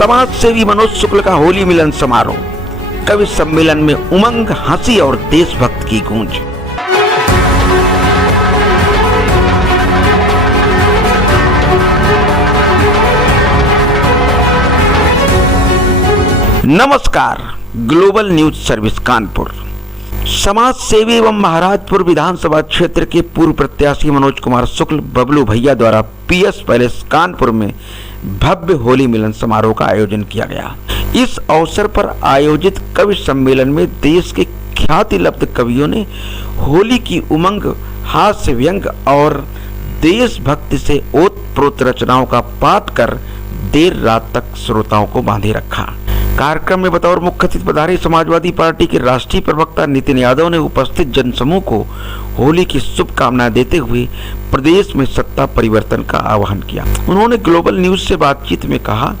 समाज सेवी मनोज शुक्ल का होली मिलन समारोह, कवि सम्मेलन में उमंग, हंसी और देशभक्त की गूंज। नमस्कार, ग्लोबल न्यूज सर्विस कानपुर। समाज सेवी एवं महाराजपुर विधानसभा क्षेत्र के पूर्व प्रत्याशी मनोज कुमार शुक्ल बबलू भैया द्वारा पीएस पैलेस कानपुर में भव्य होली मिलन समारोह का आयोजन किया गया। इस अवसर पर आयोजित कवि सम्मेलन में देश के ख्याति लब्ध कवियों ने होली की उमंग, हास्य, व्यंग और देशभक्ति से ओतप्रोत रचनाओं का पाठ कर देर रात तक श्रोताओं को बांधे रखा। कार्यक्रम में बतौर मुख्य अतिथि पधारे समाजवादी पार्टी के राष्ट्रीय प्रवक्ता नितिन यादव ने उपस्थित जनसमूह को होली की शुभकामनाएं देते हुए प्रदेश में सत्ता परिवर्तन का आह्वान किया। उन्होंने ग्लोबल न्यूज से बातचीत में कहा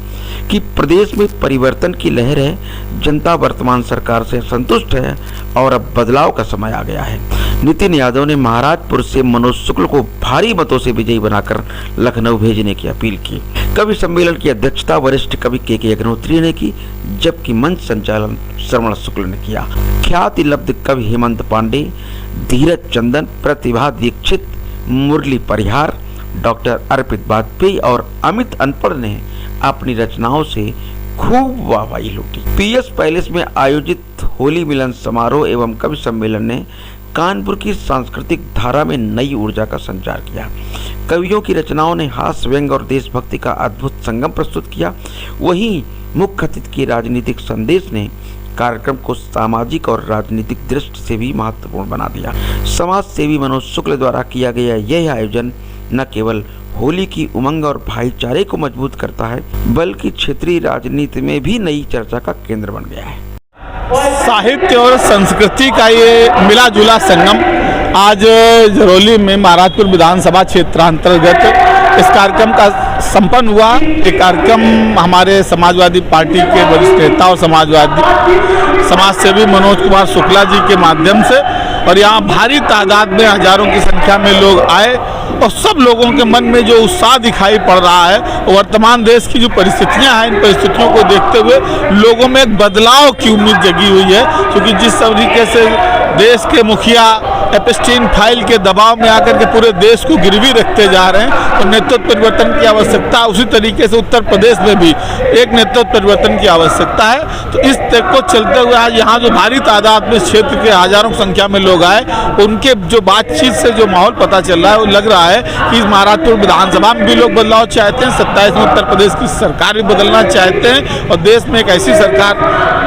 कि प्रदेश में परिवर्तन की लहर है, जनता वर्तमान सरकार से संतुष्ट है और अब बदलाव का समय आ गया है। नितिन यादव ने महाराजपुर से मनोज शुक्ल को भारी मतों से विजयी बनाकर लखनऊ भेजने की अपील की। कवि सम्मेलन की अध्यक्षता वरिष्ठ कवि के अग्निहोत्री ने की, जबकि मंच संचालन श्रवण शुक्ल ने किया। ख्याति लब्ध कवि हेमंत पांडे, धीरज चंदन, प्रतिभा दीक्षित, मुरली परिहार, डॉक्टर अर्पित वाजपेयी और अमित अनपढ़ ने अपनी रचनाओं से खूब वाहवाही लूटी। पीएस पैलेस में आयोजित होली मिलन समारोह एवं कवि सम्मेलन ने कानपुर की सांस्कृतिक धारा में नई ऊर्जा का संचार किया। कवियों की रचनाओं ने हास्य, व्यंग और देशभक्ति का अद्भुत संगम प्रस्तुत किया। वहीं मुख्य अतिथि के राजनीतिक संदेश ने कार्यक्रम को सामाजिक और राजनीतिक दृष्टि से भी महत्वपूर्ण बना दिया। समाज सेवी मनोज शुक्ल द्वारा किया गया यह आयोजन न केवल होली की उमंग और भाईचारे को मजबूत करता है, बल्कि क्षेत्रीय राजनीति में भी नई चर्चा का केंद्र बन गया है। साहित्य और संस्कृति का ये मिला जुला संगम आज जरौली में महाराजपुर विधानसभा क्षेत्रांतर्गत इस कार्यक्रम का संपन्न हुआ। ये कार्यक्रम हमारे समाजवादी पार्टी के वरिष्ठ नेता और समाज सेवी मनोज कुमार शुक्ला जी के माध्यम से, और यहाँ भारी तादाद में हजारों की संख्या में लोग आए और सब लोगों के मन में जो उत्साह दिखाई पड़ रहा है, वर्तमान देश की जो परिस्थितियां हैं, इन परिस्थितियों को देखते हुए लोगों में एक बदलाव की उम्मीद जगी हुई है। क्योंकि जिस तरीके से देश के मुखिया एपस्टीन फाइल के दबाव में आकर के पूरे देश को गिरवी रखते जा रहे हैं, तो नेतृत्व परिवर्तन की आवश्यकता, उसी तरीके से उत्तर प्रदेश में भी एक नेतृत्व परिवर्तन की आवश्यकता है। तो इस तक को चलते हुए आज यहाँ जो भारी तादाद में क्षेत्र के हजारों की संख्या में लोग आए, उनके जो बातचीत से जो माहौल पता चल रहा है, वो लग रहा है कि इस महाराजपुर विधानसभा में भी लोग बदलाव चाहते हैं, 27 में उत्तर प्रदेश की सरकार भी बदलना चाहते हैं और देश में एक ऐसी सरकार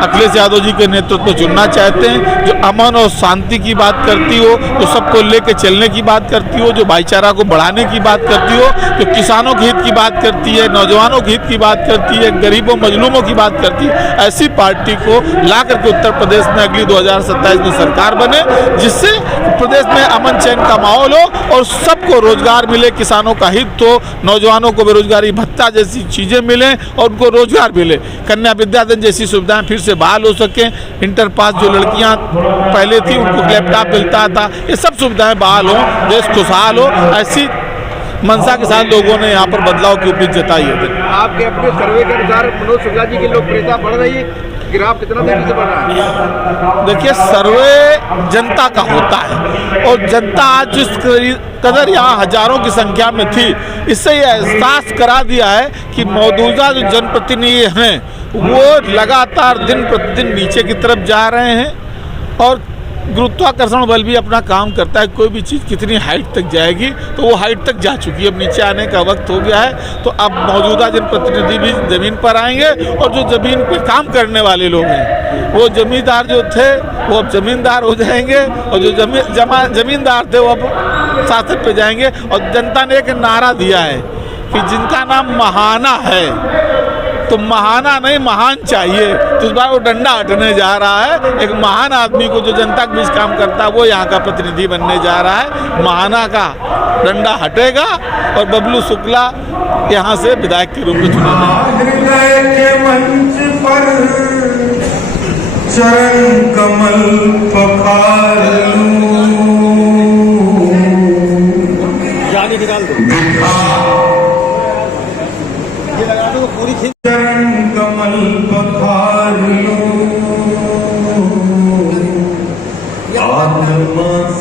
अखिलेश यादव जी के नेतृत्व में चुनना चाहते हैं जो अमन और शांति की बात करती हो, जो सबको लेके चलने की बात करती हो, जो भाईचारा को बढ़ाने की बात करती हो, जो किसानों के हित की बात करती है, नौजवानों के हित की बात करती है, गरीबों मजलूमों की बात करती है। ऐसी पार्टी को ला करके उत्तर प्रदेश में अगली 2027 में सरकार बने, जिससे प्रदेश में अमन चैन का माहौल हो और सबको रोजगार मिले, किसानों का हित हो, नौजवानों को बेरोजगारी भत्ता जैसी चीजें मिलें और उनको रोजगार मिले, कन्या विद्याधन जैसी सुविधाएं फिर से बहाल हो सकें, इंटर पास जो लड़कियां पहले थी उनको लैपटॉप मिलता था, ये सब सुविधाएं बहाल हो, देश खुशहाल हो, ऐसी मंशा के साथ लोगों ने यहाँ पर बदलाव की उम्मीद जताई है। आपके अपने सर्वे के अनुसार मनोज शुक्ला जी की लोकप्रियता बढ़ रही है, ग्राफ कितना तेजी से बढ़ रहा है? देखिए, सर्वे जनता का होता है और जनता आज जिस कदर यहाँ हजारों की संख्या में थी, इससे ये एहसास करा दिया है कि मौजूदा जो जनप्रतिनिधि हैं वो लगातार दिन प्रतिदिन नीचे की तरफ जा रहे हैं और गुरुत्वाकर्षण बल भी अपना काम करता है। कोई भी चीज़ कितनी हाइट तक जाएगी तो वो हाइट तक जा चुकी है, अब नीचे आने का वक्त हो गया है। तो अब मौजूदा जनप्रतिनिधि भी ज़मीन पर आएंगे और जो ज़मीन पे काम करने वाले लोग हैं, वो जमींदार जो थे वो अब जमींदार हो जाएंगे और जो जमींदार थे वो अब शासन पे जाएंगे। और जनता ने एक नारा दिया है कि जिनका नाम महाना है तो महाना नहीं महान चाहिए, तो इस बार वो डंडा हटने जा रहा है। एक महान आदमी को जो जनता के बीच काम करता है वो यहाँ का प्रतिनिधि बनने जा रहा है। महाना का डंडा हटेगा और बबलू शुक्ला यहाँ से विधायक के रूप में चुने ये लगा दो पूरी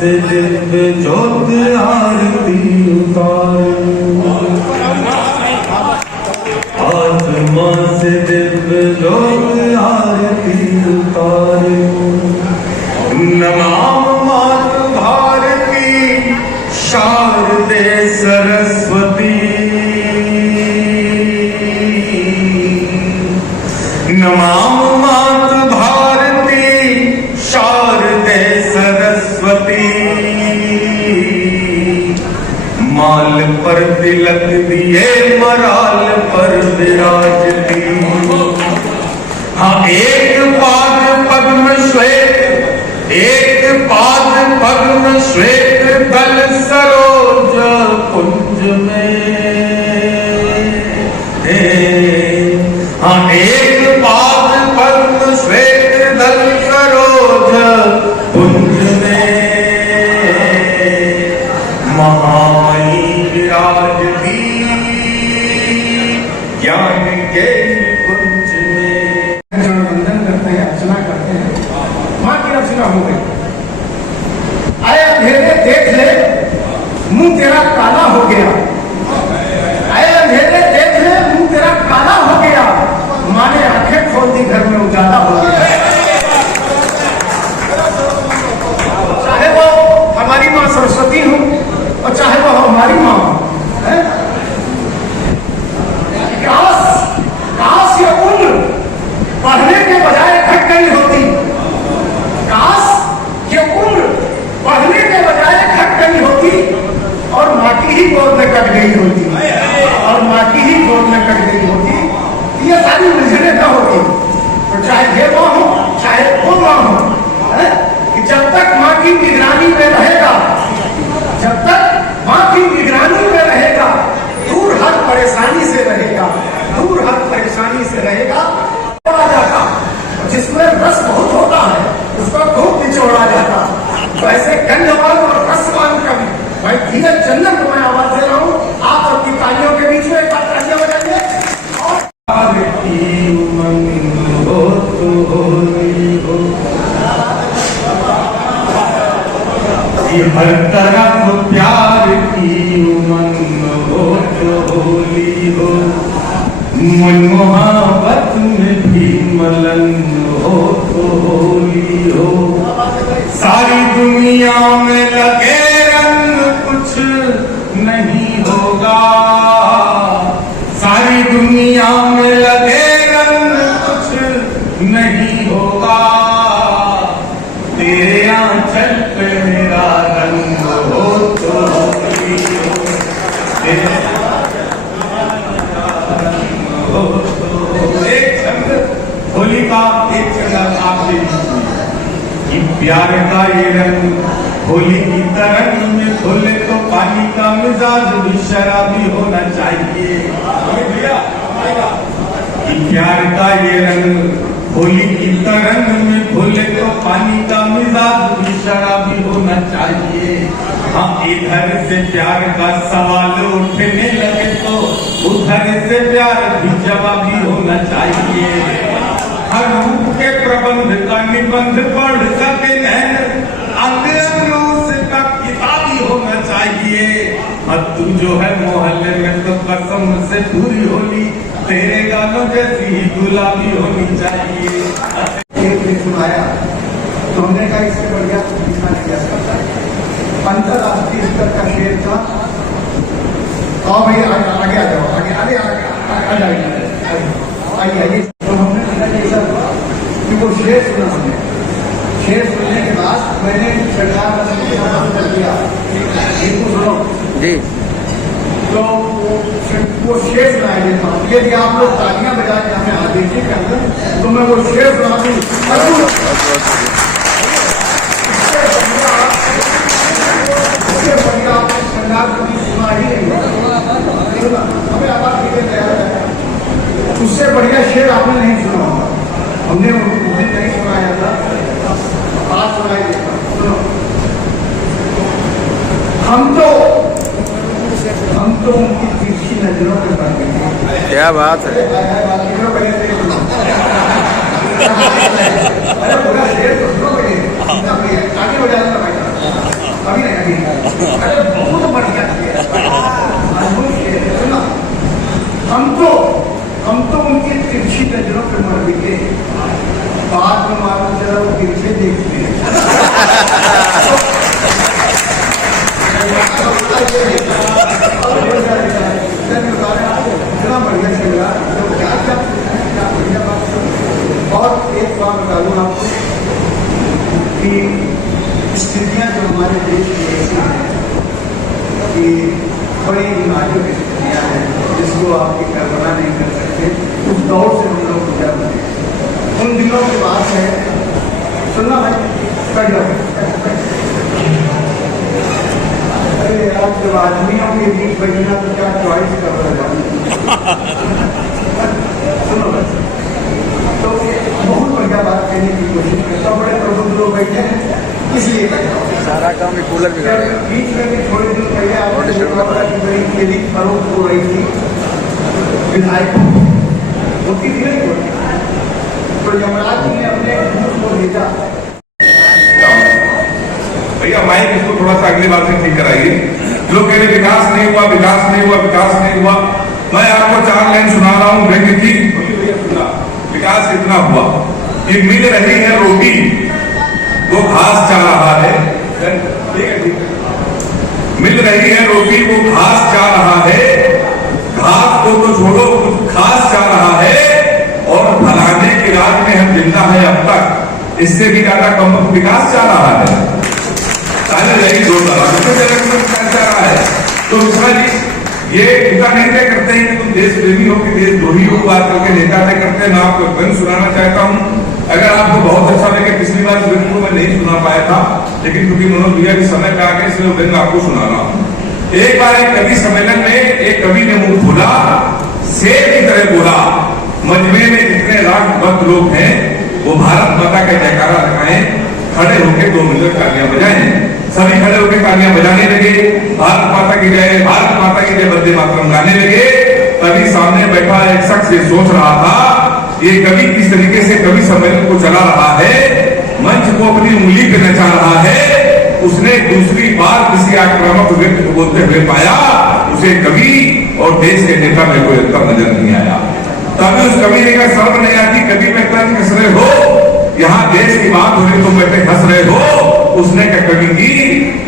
से दिव्य ज्योत आरती उतारो, आत्मा से दिव्य ज्योत आरती उतारो। नमामि मातु भारती शारदे सरस्वती, नमामि मातु भारती शारदे सरस्वती। माल पर तिलक दिए मराल पर विराजती, हाँ एक पाद पद्म श्वेत, एक पाद पद्म श्वेत दल सरोज कुंज में, हाँ एक पाद पद्म श्वेत दल सरोज कुंज में। महामयी विराजती ज्ञान के कुंज में। वंदन करते हैं, अर्चना करते हैं, माँ की अर्चना हो गई। आए अंधेरे देख ले, मुंह तेरा काला हो गया। आए अंधेरे देख ले, मुंह तेरा काला हो गया। माँ ने आंखें खोल दी, घर में उजाला हो गया। चाहे वो हमारी माँ सरस्वती हो और चाहे वो हमारी माँ हो, काश ये उम्र पढ़ने के बजाय घट गई होती, काश ये उम्र पढ़ने के बजाय घट गई होती और माटी ही गोद में कट गई होती, और माटी ही गोद में कट गई होती, ये सारी उलझने न होती। तो चाहे ये माँ हो चाहे वो माँ हो, कि जब तक माँ की निगरानी में रहेगा, जब तक माँ की निगरानी में रहेगा, दूर हर परेशानी से रहेगा, दूर हर परेशानी से रहेगा। जाता जिसमें रस बहुत होता है उसका खूब निचोड़ा जाता। तो ऐसे गंधवान और रसवान कवि भाई धीरज चंदन को मैं आवाज दे रहा हूँ। आप सबकी तालियों के बीच में एक बार तालियां बजाइए। हर तरफ प्यार की उमंग हो तो होली हो, मन मोहब्बत में भी मलन हो तो होली हो। सारी दुनिया में लगे रंग कुछ नहीं होगा, सारी दुनिया में लगे रंग कुछ नहीं होगा। तेरे आंचल पे मेरा रंग हो तो होली हो, तेरे होली का एक चंद आपसे कि प्यार का ये रंग होली की तरंग में खोले तो पानी का मिजाज भी शराबी होना चाहिए। भैया कि प्यार का ये रंग होली की तरंग में खोले तो पानी का मिजाज भी शराबी होना चाहिए। हाँ इधर से प्यार का सवाल उठने लगे तो उधर से प्यार भी जवाबी होना चाहिए। हर रूप के प्रबंध का निबंध पढ़ सके नैन, अंग अंग का किताबी होना चाहिए। और तू जो है मोहल्ले में तो कसम से पूरी होली तेरे गानों जैसी ही गुलाबी होनी चाहिए। एक ने सुनाया तो हमने कहा इससे बढ़िया दिखाने क्या सकता है। अंतरराष्ट्रीय स्तर का शेर था। आओ भैया आगे आ जाओ, आगे आगे आइए। तो हमने ऐसा हुआ कि वो शेर सुना हमने। शेर सुनने के बाद मैंने सरकार कर दिया इनको सुनो जी। तो वो शेर सुनाया देता हूँ। यदि आप लोग तालियां बजा के हमें आदेश कर दें तो मैं वो शेर सुना दूँ। इससे बढ़िया आपने संगार कभी सुना ही नहीं, हमें आवाज देने तैयार है। उससे बढ़िया शेर आपने नहीं सुना होगा। हमने उसे नहीं सुनाया था, आज सुनाई देता। सुनो, हम तो उनकी तिरछी नजरों पे पड़ गए। क्या बात है। पूरा शेर तो सुनो, आगे बढ़ा। स्थितियाँ जो हमारे देश की ऐसी हैं कि बड़ी नाजुक स्थितियाँ हैं जिसको आपकी कल्पना नहीं कर सकते। उस दौर से हम लोग गुजर रहे हैं। उन दिनों की बात है, सुनना भाई, कर जाओ। अरे आज जब आदमियों के बीच बैठना तो क्या चॉइस कर रहे सुनो बस। तो बहुत बढ़िया बात कहने की कोशिश करता हूँ। बड़े प्रबुद्ध लोग बैठे हैं इसलिए सारा काम ही कूलर बिगाड़ रहा है। बीच में भी थोड़ी दिन पहले आपने देखा कि बड़ी तेजी फरोख्त हो रही थी विधायकों होती थी नहीं होती, तो यमराज जी ने अपने दूत को भेजा। भैया माइक इसको थोड़ा सा अगली बार से ठीक कराइए। लोग कह रहे विकास नहीं हुआ, विकास नहीं हुआ, विकास नहीं हुआ। मैं आपको 4 लाइन सुना रहा हूँ बैंक की। विकास इतना हुआ कि मिल रही है रोटी, वो घास चाह रहा है। ठीक है, ठीक है। मिल रही है रोटी, वो घास चाह रहा है। घास को तो छोड़ो, घास चाह रहा है। और फलाने की रात में हम जिंदा है अब तक, इससे भी ज्यादा कम विकास चाह रहा है। रहेगी 2 साल चाह रहा है। तो मिश्रा जी ये नेता नहीं तय करते हैं कि तुम देश प्रेमी हो कि देशद्रोही हो, बात करके नेता तय करते हैं। मैं आपको गन सुनाना चाहता हूँ। अगर आपको बहुत अच्छा लगे, पिछली बार इस को मैं नहीं सुना पाया था, लेकिन क्योंकि मनोज भैया के समय पे आ गए इसलिए गन आपको सुना रहा हूँ। एक बार एक कवि सम्मेलन में एक कवि ने मुंह खोला, शेर की तरह बोला, मजमे में जितने राष्ट्रभक्त लोग हैं वो भारत माता का जयकारा लगाएं, खड़े होकर 2 मिनट तालियां बजाएं। सभी खड़े होकर तालियां बजाने लगे, भारत माता की जय, भारत माता की जय, वंदे मातरम गाने लगे। तभी सामने बैठा एक शख्स ये सोच रहा था, ये कवि किस तरीके से कवि सम्मेलन को चला रहा है, मंच को अपनी उंगली पे नचा रहा है। उसने दूसरी बार किसी आक्रामक व्यक्ति को बोलते हुए पाया, उसे कवि और देश के नेता में कोई अंतर नजर नहीं आया। तभी उस कवि ने कहा, शर्म नहीं आती कवि में तंज कस रहे हो, यहाँ देश की बात हो रही तो बैठे हंस रहे हो। उसने कहा, कवि जी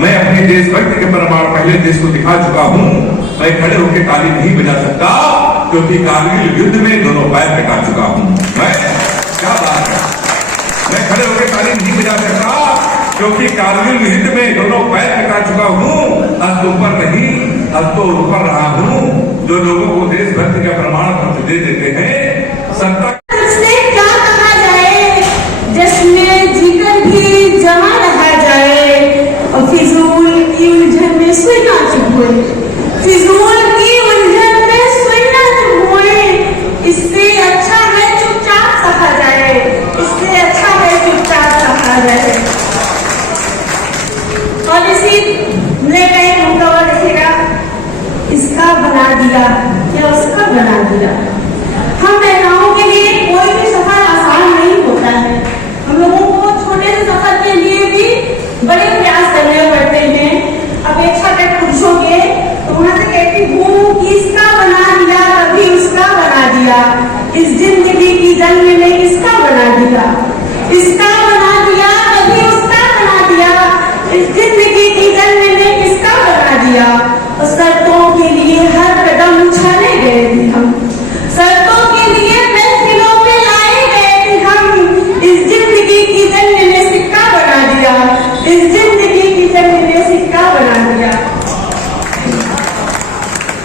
मैं अपने देशभक्ति के प्रमाण पहले देश को दिखा चुका हूँ, मैं खड़े होकर ताली नहीं बजा सकता क्योंकि कारगिल युद्ध में दोनों पैर कटा चुका हूँ। मैं क्या बात है, मैं खड़े होकर ताली नहीं बजा सकता क्योंकि कारगिल युद्ध में दोनों पैर कटा चुका हूँ। आज तो ऊपर नहीं, आज तो ऊपर रहा हूँ। जो लोगों को देशभक्ति का प्रमाण पत्र दे देते हैं, सत्ता जमा रहा जाए और फिजूल की उलझन में सुनना चुप हुए, फिजूल की उलझन में सुनना चुप हुए। इससे अच्छा है चुपचाप सहा जाए, इससे अच्छा है चुपचाप सहा जाए। पॉलिसी ने कहीं मुकवा देखेगा, इसका बना दिया या उसका बना दिया। हम महिलाओं के लिए कोई भी सफर आसान नहीं होता है। हम लोगों को छोटे से सफर के लिए भी बड़े प्रयास करने पड़ते हैं। अपेक्षा कर पुरुषों के तो वहां से कहती हूँ कि इसका बना दिया कभी उसका बना दिया, इस जिंदगी की जंग में इसका बना दिया, इसका बना दिया कभी उसका बना दिया, इस जिंदगी की जंग में इसका बना दिया। और शर्तों के लिए हर कदम उछाले गए थे हम, शर्तों के लिए महफिलों में लाए गए थे हम। इस जिंदगी की जंग ने सिक्का बना दिया, इस जिंदगी की जंग ने सिक्का बना दिया।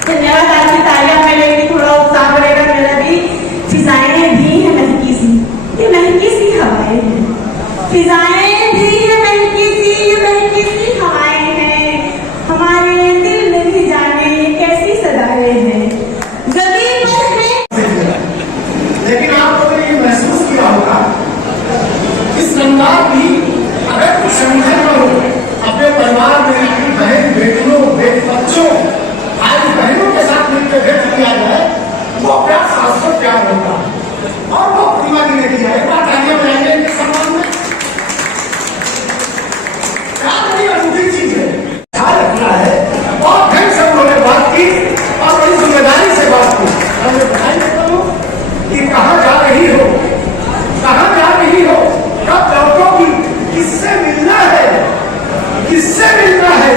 धन्यवाद। आपकी तालियां में लेके थोड़ा उत्साह बढ़ेगा मेरा भी। फिजाएं भी है महकी सी, ये महकी सी हवाएं हैं। फिजाएं भी है महकी सी, ये महकी सी हवाएं हैं। हमारे दिल में भी जाने कैसी सदाएं हैं। लेकिन आपको ये महसूस किया होगा, इस गंगा भी अगर कुछ समझे न हो, अपने परिवार में अपनी बहन बेटियों बच्चों भाई बहनों के साथ मिलकर व्यक्त किया जाए, वो प्यार शाश्वत प्यार होगा। और वो प्रतिमा जी ने किया, एक बार तालियां बजाएंगे इनके सम्मान में। प्यार बड़ी अनूठी चीज है, ख्याल रखना है। और ढंग से उन्होंने बात की और बड़ी जिम्मेदारी से बात की। हमने बताया कि कहाँ जा रही हो, कहाँ जा रही हो, कब लौटोगी, किससे मिलना है, किससे मिलना है।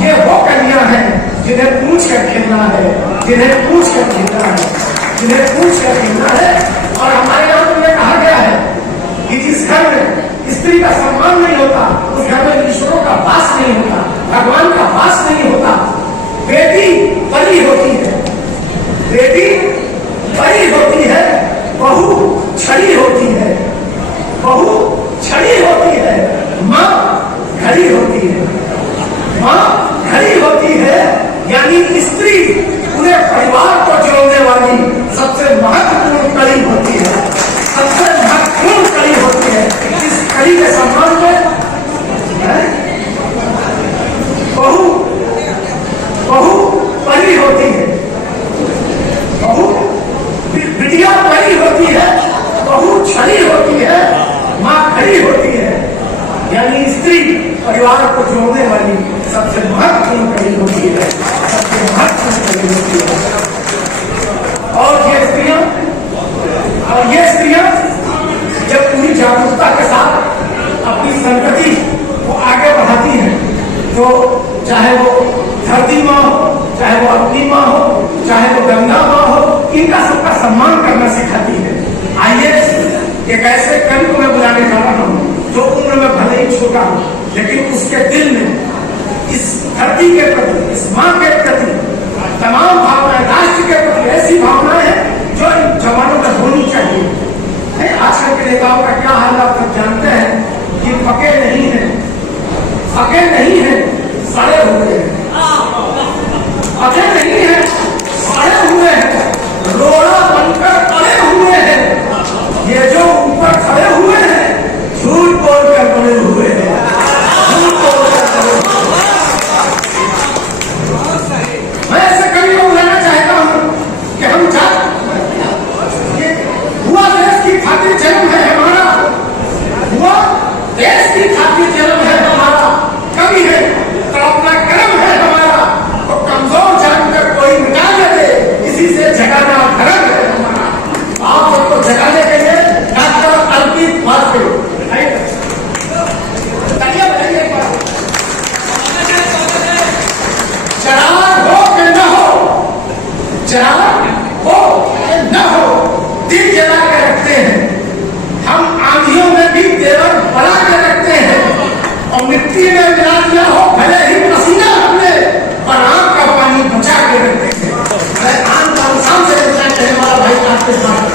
ये वो कन्या है जिन्हें पूछ कर खेलना है, जिन्हें पूछ कर खेलना है, जिन्हें पूछ कर खेलना है। और हमारे यहाँ तो ये कहा गया है कि जिस घर में स्त्री का सम्मान नहीं होता, उस घर में ईश्वरों का वास नहीं होता, भगवान का वास नहीं होता। बेटी बड़ी होती है, बेटी बड़ी होती है, बहू छड़ी होती है, बहू छड़ी होती है, माँ घड़ी होती है, माँ घड़ी होती है। यानी स्त्री पूरे परिवार को जोड़ने वाली सबसे महत्वपूर्ण कड़ी होती है, सबसे महत्वपूर्ण कड़ी होती है। इस कड़ी के सम्मान में बहू बड़ी होती है, बहू बिटिया बड़ी होती है, बहू छड़ी होती है, माँ खड़ी होती है। यानी स्त्री परिवार को जोड़ने वाली सबसे महत्वपूर्ण कड़ी होती है, सबसे महत्वपूर्ण कड़ी होती है। और ये स्त्रियां जब पूरी जागरूकता के साथ अपनी संगति को आगे बढ़ाती हैं, तो चाहे वो धरती माँ हो, चाहे वो अपनी माँ हो, चाहे वो गंगा माँ हो, इनका सबका सम्मान करना सिखाती है। आइए एक ऐसे कवि को मैं बुलाने जा रहा हूँ जो उम्र में भले ही छोटा हो, लेकिन उसके दिल में इस धरती के प्रति, इस माँ के प्रति तमाम भावनाएं, राष्ट्र के प्रति ऐसी भावनाएं हैं जो इन जवानों में होनी चाहिए। आजकल के नेताओं का क्या हाल आप सब जानते हैं कि पके नहीं है, पके नहीं है, सड़े हुए हैं, पके नहीं है, सड़े हुए हैं, रोड़ा बनकर पड़े हुए हैं। ये जो ऊपर खड़े हुए हैं झूठ बोलकर बने हुए हैं, झूठ बोलकर बने हुए हैं। मैं ऐसे कवि को बुलाना चाहता हूँ कि हम ये हुआ देश की खातिर जन्म है हमारा, हुआ देश की खातिर जन्म है हमारा, कवि है तो अपना कर्म है हमारा, तो कमजोर जानकर कोई मिटा न दे, इसी से जगाना धर्म है हमारा। आप सबको जगाने के लिए डॉक्टर अर्पित वाजपेयी चराग हो कि न हो, चराग हो कि न हो, दिल जला के रखते हैं हम, आंधियों में भी तेवर बढ़ा के रखते हैं, और मिट्टी में मिला दिया हो भले ही पसीना हमने, पर आंख का पानी बचा के रखते हैं। मैं आंख का इंसान से बचा के हमारा भाई आपके साथ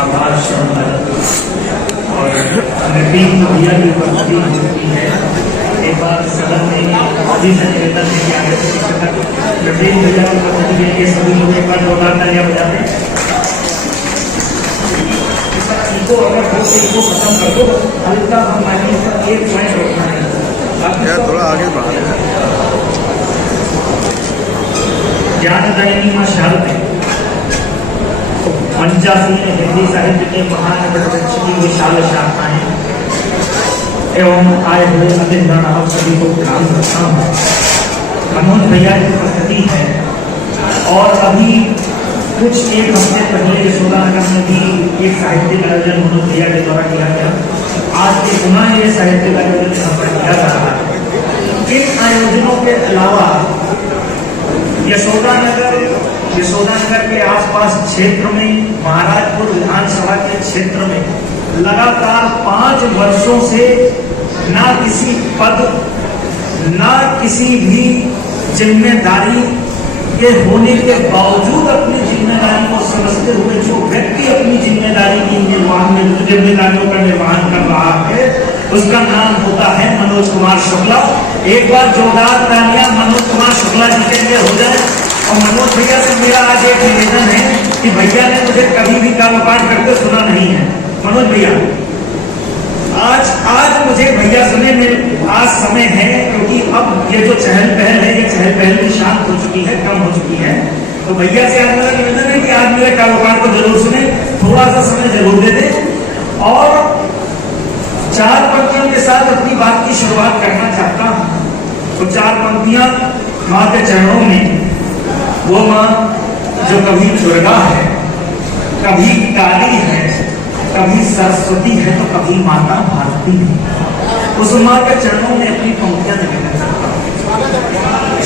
आभार और नवीन भैया की उपस्थिति होती है। एक बार सदन में अभी से निवेदन है कि आगे नवीन भैया की उपस्थिति के लिए सभी लोग एक बार जोरदार तालियां बजाते हैं। इनको अगर हो तो इसको खत्म कर दो, हल्का हम मानी पर एक पॉइंट रखना है, थोड़ा आगे बढ़ा ज्ञानदायिनी मां शारदे पंचासी में हिंदी साहित्य के महान वटवृक्ष की विशाल शाखाएं एवं आए हुए अतिथिगण आप सभी को प्रणाम करता हूँ। मनोज भैया की उपस्थिति है और अभी कुछ एक हफ्ते पहले यशोदानगर में भी एक साहित्यिक आयोजन मनोज भैया के द्वारा किया गया। आज के पुनः ये साहित्यिक आयोजन यहाँ पर किया जा रहा है। इन आयोजनों के अलावा यशोदानगर के आसपास क्षेत्र में, महाराजपुर विधानसभा के क्षेत्र में लगातार 5 वर्षों से ना किसी पद, ना किसी भी जिम्मेदारी के होने के बावजूद अपनी जिम्मेदारी को समझते हुए जो व्यक्ति अपनी जिम्मेदारी की जिम्मेदारियों का निर्वहन कर रहा है उसका नाम होता है मनोज कुमार शुक्ला। एक बार जोरदार तालियां मनोज कुमार शुक्ला जी के लिए हो जाए। और मनोज भैया से मेरा आज एक निवेदन है कि भैया ने मुझे कभी भी काव्यपाठ करते सुना नहीं है। मनोज भैया आज मुझे भैया सुने में आज समय है, क्योंकि अब ये जो चहल पहल है, ये चहल पहल भी शांत हो चुकी है, कम हो चुकी है। तो भैया से आज मेरा निवेदन है कि आज मेरे काव्यपाठ को जरूर सुने, थोड़ा सा समय जरूर दे दें। और 4 पंक्तियों के साथ अपनी बात की शुरुआत करना चाहता हूँ। तो 4 पंक्तियां माँ के चरणों में, वो माँ जो कभी दुर्गा है, कभी काली है, कभी सरस्वती है तो कभी माता भारती है। उस माँ के चरणों में अपनी पंक्तियां निवेदन करता हूँ।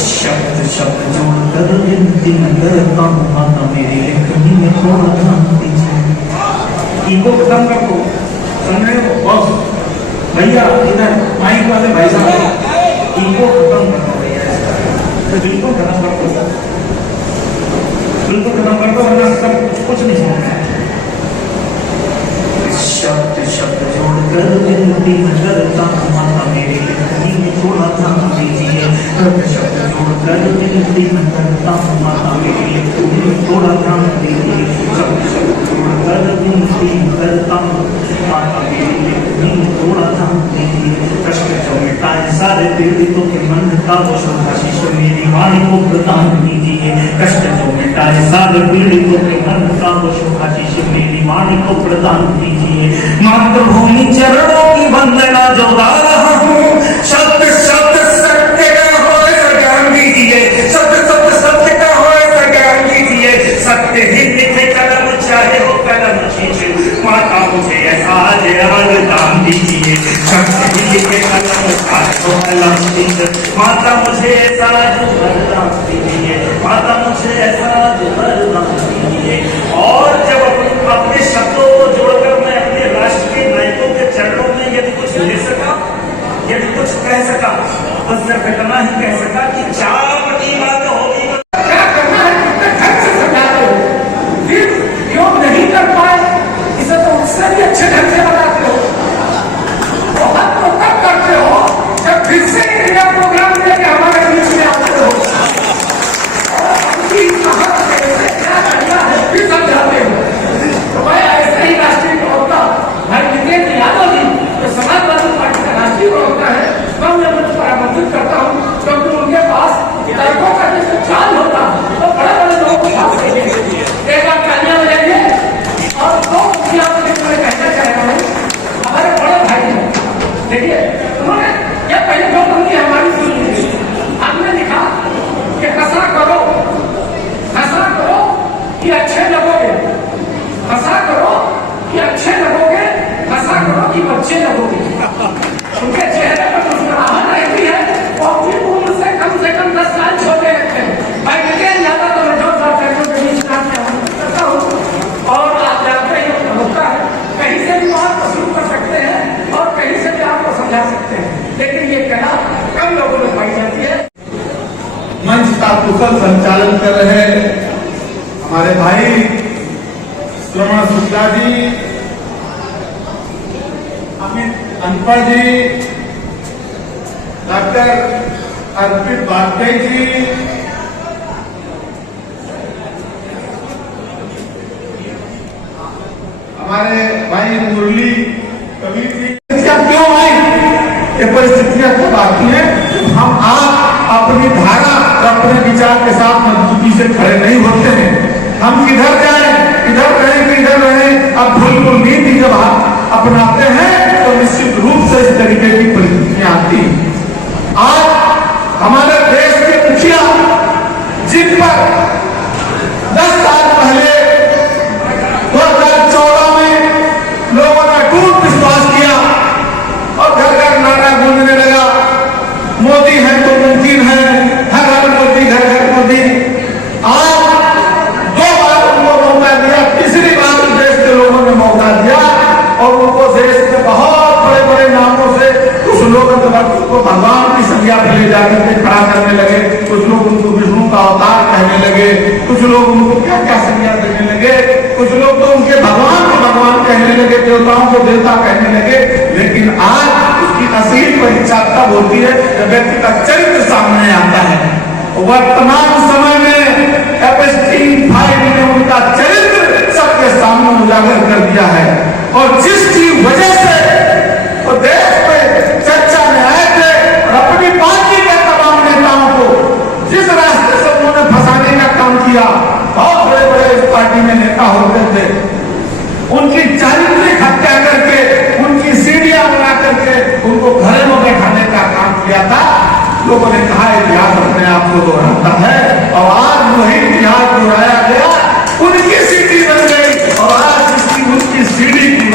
शब्द शब्द जोड़कर विनती मैं करता हूँ, माता मेरी लेखनी में थोड़ा ध्यान दीजिए। इको खत्म कर दो, सुन रहे हो बॉस भैया, इधर माइक वाले भाई साहब इको खत्म कर दो भैया, बिल्कुल खत्म कर दो, बिल्कुल खत्म कर दो, वरना सब कुछ नहीं सुनना है। शब्द शब्द जोड़कर विनती मैं करता हूँ, माता मेरी लेखनी में थोड़ा ध्यान दीजिए। शब्द शब्द जोड़कर विनती मैं करता हूँ, माता मेरी लेखनी में थोड़ा ध्यान दीजिए। शब्द शब्द जोड़कर विनती मैं करता हूँ, माता मेरी लेखनी में थोड़ा ध्यान दीजिए। कष्ट जो मिटाए सारे पीड़ितों के मन का वो शुभाशीष मेरी वाणी को प्रदान कीजिए। कष्ट जो मिटाए सारे पीड़ितों के मन का वो शुभाशीष मेरी वाणी को प्रदान कीजिए। मातृभूमि चरणों की वंदना जो गा रहा हूँ, शब्द शब्द सत्य का हो ऐसा ज्ञान दीजिए। शब्द शब्द सत्य का हो ऐसा ज्ञान दीजिए। सत्य ही लिखे कलम चाहे हो कलम खींचे, माता मुझे ऐसा आज वरदान दीजिए। शब्द ही लिखे कलम चाहे हो कलम खींचे, माता मुझे ऐसा आज वरदान दीजिए। माता मुझे ऐसा आज वरदान दीजिए। और जब अपने शब्दों को जोड़कर मैं अपने राष्ट्र के नायकों के चरणों में यदि कुछ ले सका, यदि कुछ कह सका, तो सिर्फ इतना ही कह सका कि चावटी बात होगी। क्या करना है कितने ढंग से समझाते हो, फिर योग नहीं कर पाए इसे तो उससे भी अच्छे ढंग से बताते हो। बहुत तो तब करते हो जब फिर से इंडिया प्रोग्राम लेके हमारे बीच में आते हो और उनकी कहां कैसे क्या करना है फिर समझाते हो। तो मैं ऐसे ही राष्ट्रीय प्रवक्ता भाई जितेंद्र यादव जी जो समाजवादी पार्टी का राष्ट्रीय प्रवक्ता है, मैं उन्हें मंच पर आमंत्रित करता हूँ, क्योंकि उनके पास तर्कों का जैसे चाल होता तो बड़े बड़े लोग भाग सकेंगे। एक बार तालियां बजाइए। और दो मुखिया मैं कहना चाह रहा हूँ, हमारे बड़े भाई हैं, देखिए उन्होंने यह पहले जो पंक्ति हमारी सुनी थी, आपने लिखा कि हंसा करो कि अच्छे लगोगे, हंसा करो कि अच्छे लगोगे, हंसा करो कि बच्चे लगोगे। उनके चेहरे पर मुस्कुराहट रहती है और फिर उम्र से कम 10 साल छोटे रहते हैं। भाई जितेंद्र यादव तो मैं जोरदार तालियों के बीच में आपसे आमंत्रित करता हूँ। और आप जानते हैं होता है कहीं से भी बात शुरू कर सकते हैं और कहीं से भी आपको समझा सकते हैं, लेकिन ये कला कम लोगों में पाई जाती है। मंच का कुशल संचालन कर रहे हमारे भाई श्रवण शुक्ला जी, अमित अनपढ़ जी, डॉक्टर अर्पित वाजपेयी जी, हमारे भाई मुरली कबीर जी। क्यों आई ये परिस्थितियां कब आती हैं? हम आप अपनी धारा और अपने विचार के साथ मजबूती से खड़े नहीं होते हैं। हम किधर जाएं, किधर रहें, किधर रहें, अब भूल नीति जब आप अपनाते हैं तो निश्चित रूप से इस तरीके की परिस्थितियां आती हैं। आज हमारे देश के मुखिया जिन पर 10 साल पहले 2014 में लोगों ने टूट विश्वास किया और घर घर नारा गूंजने लगा, मोदी है तो मुमकिन है, हर हर मोदी, घर घर मोदी। आज 2 बार उनको मौका दिया, तीसरी बार देश के लोगों ने मौका दिया और उनको देश के बहुत बड़े बड़े नामों से कुछ लोग उनको भगवान की संज्ञा पर ले जाकर के खड़ा करने लगे, कुछ लोग उनको विष्णु का अवतार कहने लगे, कुछ लोग उनको क्या क्या संज्ञा देने लगे, कुछ लोग तो उनके भगवान को भगवान कहने लगे, देवताओं को देवता कहने लगे। लेकिन आज उसकी असील परीक्षा तब होती है जब व्यक्ति का चरित्र सामने आता है। वर्तमान समय में एपस्टीन 5 ने उनका चरित्र सबके सामने उजागर कर दिया है और जिसकी वजह से वो देश में चर्चा में आए थे और अपनी पार्टी के तमाम नेताओं को जिस रास्ते से उन्होंने फंसाने का काम किया, बहुत बड़े बड़े इस पार्टी में नेता होते थे, उनकी चारित्रिक हत्या करके, उनकी सीढ़ियां बना करके उनको घरों में बैठाने का काम किया था। लोगों ने कहा इतिहास अपने आप को दोहराता है और आज वही इतिहास दोहराया गया, उनकी सीढ़ी बन गई और आज उनकी सीढ़ी की